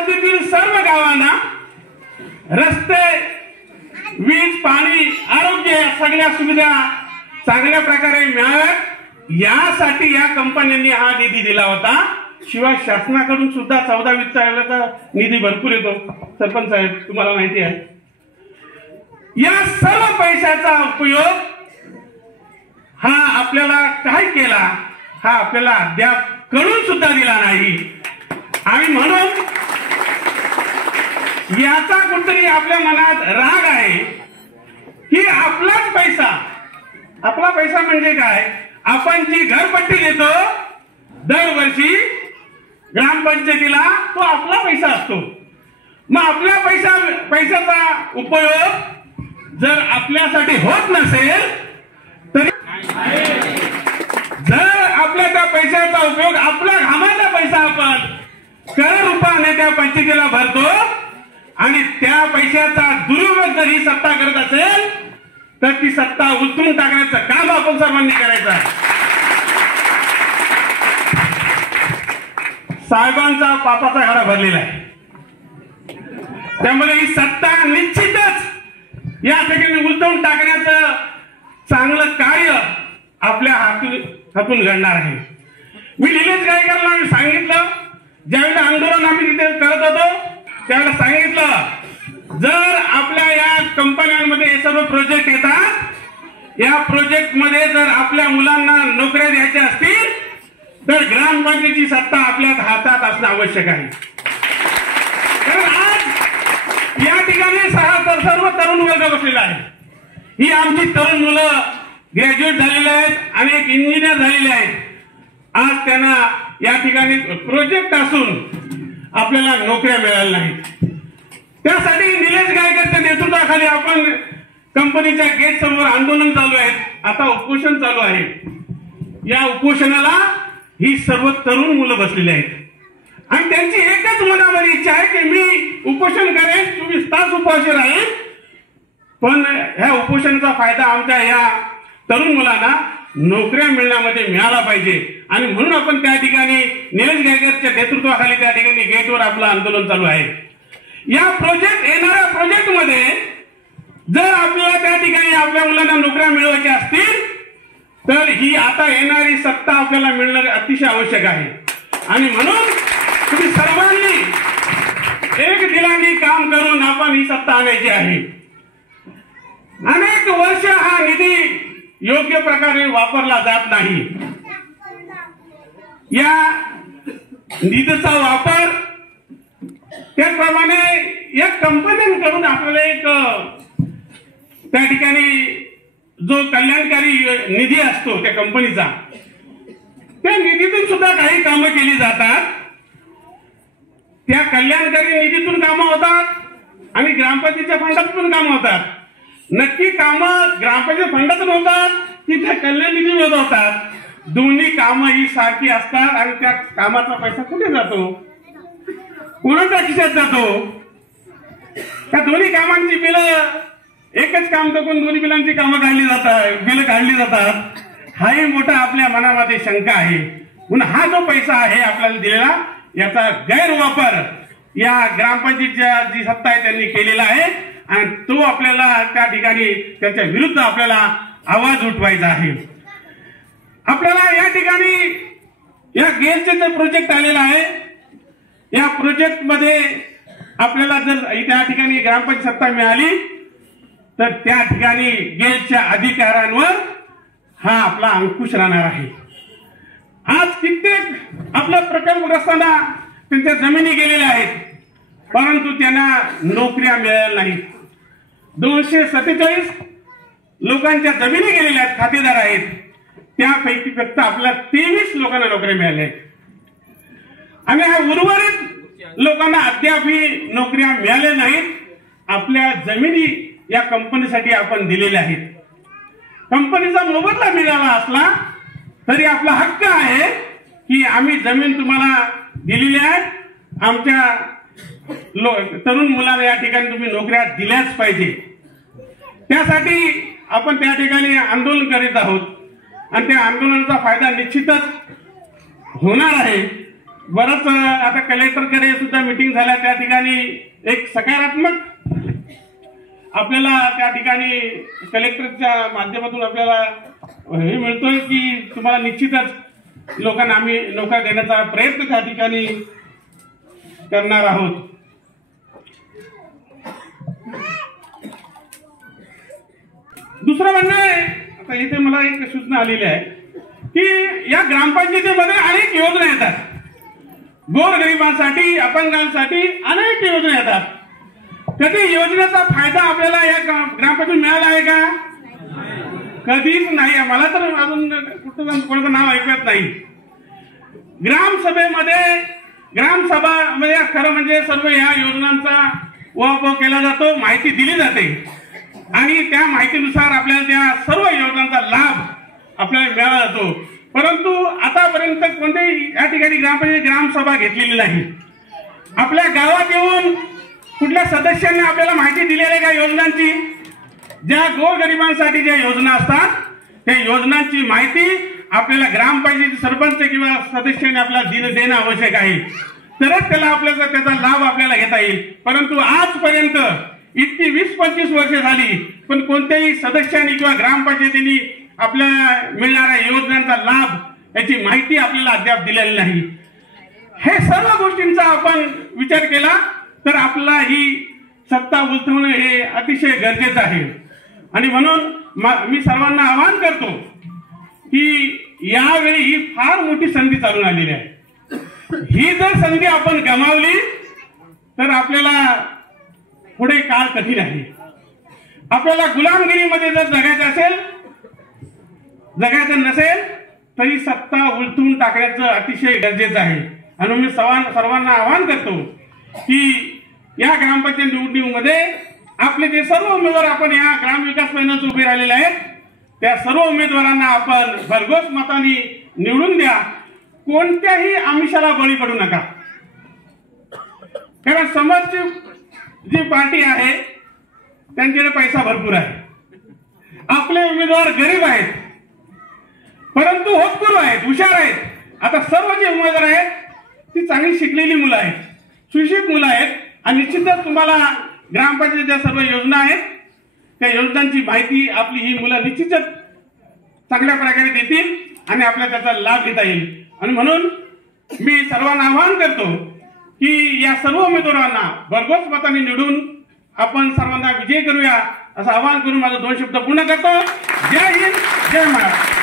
सर्व गावांना रस्ते, वीज, पाणी, आरोग्य या सगळ्या सुविधा चांगल्या प्रकारे मिळाव्यात यासाठी या कंपन्यांनी हा निधी दिला होता। शिवाय शासनाकडून सुद्धा 14-20 निधी भरपूर येतो। सरपंच साहेब तुम्हाला माहिती आहे, या सर्व पैशाचा उपयोग हा आपल्याला काय केला हा आपल्याला अद्याप कळून सुद्धा दिला नाही। आणि म्हणून याचा कुठेतरी आपल्या मनात राग आहे की आपलाच पैसा, आपला पैसा म्हणजे काय, आपण जी घरपट्टी देतो दरवर्षी ग्रामपंचायतीला, तो आपला पैसा असतो। मग आपल्या पैशाचा उपयोग जर आपल्यासाठी होत नसेल तरी, जर आपल्या त्या पैशाचा उपयोग, आपला घामाचा पैसा आपण कर रूपाने त्या पंचायतीला भरतो आणि त्या पैशाचा दुरुपयोग जर ही सत्ता करत असेल तर ती सत्ता उचलून टाकण्याचं काम आपण सर्वांनी करायचं आहे। साहेबांचा पापाचा घडा भरलेला आहे, त्यामुळे ही सत्ता निश्चितच या ठिकाणी उलटवून टाकण्याचं चांगलं कार्य आपल्या हातून घडणार आहे। मी निलेश गायकरला सांगितलं, ज्यावेळेला आंदोलन आम्ही तिथे करत होतो त्यावेळेला सांगितलं, जर आपल्या या कंपन्यांमध्ये हे सर्व प्रोजेक्ट येतात, या प्रोजेक्ट मध्ये जर आपल्या मुलांना नोकऱ्या द्यायच्या असतील तर ग्रामपंचायतीची सत्ता आपल्या हातात असणं आवश्यक आहे। कारण आज या ठिकाणी सर्व तरुण वर्ग बसलेला आहे। ही आमची तरुण मुलं ग्रॅज्युएट झालेले आहेत, अनेक इंजिनियर झालेले आहेत। आज त्यांना या ठिकाणी प्रोजेक्ट असून आपल्याला नोकऱ्या मिळाल्या नाहीत। त्यासाठी निलेश गायकरच्या नेतृत्वाखाली आपण कंपनीच्या गेट समोर आंदोलन चालू आहे, आता उपोषण चालू आहे। या उपोषणाला ही सर्व तरुण मुलं बसलेली आहेत आणि त्यांची एकच मनामध्ये इच्छा आहे की मी उपोषण करेन, 24 तास उपोषण राहील, पण ह्या उपोषणाचा फायदा आमच्या या तरुण मुलांना नोकऱ्या मिळण्यामध्ये मिळाला पाहिजे। आणि म्हणून आपण त्या ठिकाणी निलेश गायकरच्या नेतृत्वाखाली त्या ठिकाणी गेटवर आपलं आंदोलन चालू आहे। या येणाऱ्या प्रोजेक्ट मध्ये जर आपल्याला त्या ठिकाणी आपल्या मुलांना नोकऱ्या मिळवायच्या असतील तर ही आता येणारी सत्ता आपल्याला मिळणं अतिशय आवश्यक आहे। आणि म्हणून तुम्ही सर्वांनी एक दिलाने काम करून आपण ही सत्ता आणायची आहे। अनेक वर्ष हा निधी योग्य प्रकारे वापरला जात नाही। या निधीचा वापर त्याप्रमाणे या कंपन्यांकडून आपल्याला एक त्या ठिकाणी जो कल्याणकारी निधी असतो त्या कंपनीचा, त्या निधीतून सुद्धा काही कामं केली जातात। त्या कल्याणकारी निधीतून कामं होतात आणि ग्रामपंचायतीच्या फंडातून कामं होतात। नक्की कामं ग्रामपंचायत फंडातून होतात की त्या कल्याण निधीतून होतात, दोन्ही कामं ही सारखी असतात। आणि त्या कामाचा पैसा कुठे जातो, कोणाच्या खिशात जातो? त्या दोन्ही कामांची बिलं, एकच काम करून दोन्ही बिलांची कामं काढली जातात, बिलं काढली जातात, हाही मोठा आपल्या मनामध्ये शंका आहे। म्हणून हा जो पैसा आहे आपल्याला दिलेला, याचा गैरवापर या ग्रामपंचायतीच्या जी सत्ता आहे त्यांनी केलेला आहे आणि तो आपल्याला त्या ठिकाणी त्याच्या विरुद्ध आपल्याला आवाज उठवायचा आहे। आपल्याला या ठिकाणी या गेलचे जो प्रोजेक्ट आलेला आहे, या प्रोजेक्ट मध्ये आपल्याला जर त्या ठिकाणी ग्रामपंचायत सत्ता मिळाली तर त्या ठिकाणी गेलच्या अधिकाऱ्यांवर हा आपला अंकुश राहणार आहे। आज कित्येक आपल्या प्रकल्पग्रस्तांना त्यांच्या जमिनी गेलेल्या आहेत, परंतु त्यांना नोकऱ्या मिळाल्या नाहीत। 247 लोकांच्या जमिनी गेलेल्या आहेत, खातेदार आहेत, त्यापैकी फक्त आपल्या 23 लोकांना नोकऱ्या मिळाल्या आहेत। आणि ह्या उर्वरित लोकांना अद्यापही नोकऱ्या मिळाल्या नाहीत। आपल्या जमिनी या कंपनीसाठी आपण दिलेल्या आहेत। कंपनीचा मोबदला मिळाला असला तरी आपला हक्क आहे की आम्ही जमीन तुम्हाला दिलेली आहे, आमच्या तरुण मुलांना या ठिकाणी तुम्ही नोकऱ्या दिल्याच पाहिजे। त्यासाठी आपण त्या ठिकाणी आंदोलन करीत आहोत आणि त्या आंदोलनाचा फायदा निश्चितच होणार आहे। बरंच आता कलेक्टरकडे सुद्धा मीटिंग झाल्या, त्या ठिकाणी एक सकारात्मक आपल्याला त्या ठिकाणी कलेक्टरच्या माध्यमातून आपल्याला हे मिळतोय की तुम्हाला निश्चितच लोकांना आम्ही नोकऱ्या देण्याचा प्रयत्न त्या ठिकाणी करणार आहोत. दुसरं म्हणणं आहे, आता इथे मला एक सूचना आलेली आहे की या ग्रामपंचायतीमध्ये अनेक योजना येतात, गोरगरिबांसाठी, अपंगांसाठी अनेक योजना येतात. कधी योजनेचा फायदा आपल्याला या ग्रामपंचायतीत मिळाला आहे का? कधीच नाही. मला तर अजून कुठं कोणाचं नाव ऐकत नाही. ग्रामसभेमध्ये ग्रामसभा खरं म्हणजे सर्व या योजनांचा उहापोह केला जातो, माहिती दिली जाते आणि त्या माहितीनुसार आपल्याला त्या सर्व योजनांचा लाभ आपल्याला मिळाला जातो. परंतु आतापर्यंत कोणत्याही या ठिकाणी ग्रामसभा घेतलेली नाही. आपल्या गावात येऊन कुठल्या सदस्यांनी आपल्याला माहिती दिलेली आहे का योजनांची? ज्या गोरगरिबांसाठी ज्या योजना असतात त्या योजनांची माहिती आपल्याला ग्रामपंचायती सरपंच किंवा सदस्यांनी आपल्याला देणं आवश्यक आहे, तरच त्याला आपल्याला त्याचा लाभ आपल्याला घेता येईल. परंतु आजपर्यंत इतकी 20-25 वर्ष झाली पण कोणत्याही सदस्यांनी किंवा ग्रामपंचायतींनी आपल्याला मिळणाऱ्या योजनांचा लाभ याची माहिती आपल्याला अद्याप दिलेली नाही. हे सर्व गोष्टींचा आपण विचार केला तर आपल्याला ही सत्ता उलथवणं हे अतिशय गरजेचं आहे. आणि म्हणून मी सर्वांना आवाहन करतो की यावेळी ही फार मोठी संधी चालून आलेली आहे. ही जर संधी आपण गमावली तर आपल्याला पुढे काळ कठीण आहे. आपल्याला गुलामगिरीमध्ये जर जगायचं नसेल तरी सत्ता उलटून टाकण्याचं अतिशय गरजेचं आहे. आणि मी सर्वांना आवाहन करतो की या ग्रामपंचायत निवडणुकीमध्ये आपले जे सर्व उमेदवार आपण या ग्रामविकास पैनलचे उभे राहिलेले आहेत त्या सर्व उमेदवारांना आपण भरघोस मताने निवडून द्या. कोणत्याही आमिषाला बळी पडू नका. कारण समोरची जी पार्टी आहे त्यांच्याकडे पैसा भरपूर आहे. आपले उमेदवार गरीब आहेत परंतु होतकरू आहेत, हुशार आहेत. आता सर्व जे उमेदवार आहेत ती चांगली शिकलेली मुलं आहेत, सुशिक्षित मुलं आहेत आणि निश्चितच तुम्हाला ग्रामपंचायतीच्या सर्व योजना आहेत त्या योजनांची माहिती आपली ही मुलं निश्चितच चांगल्या प्रकारे देतील आणि आपल्याला त्याचा लाभ घेता येईल. आणि म्हणून मी सर्वांना आवाहन करतो की या सर्व उमेदवारांना भरघोस मताने निवडून आपण सर्वांना विजयी करूया असं आवाहन करून माझं 2 शब्द पूर्ण करतो. जय हिंद, जय महाराष्ट्र.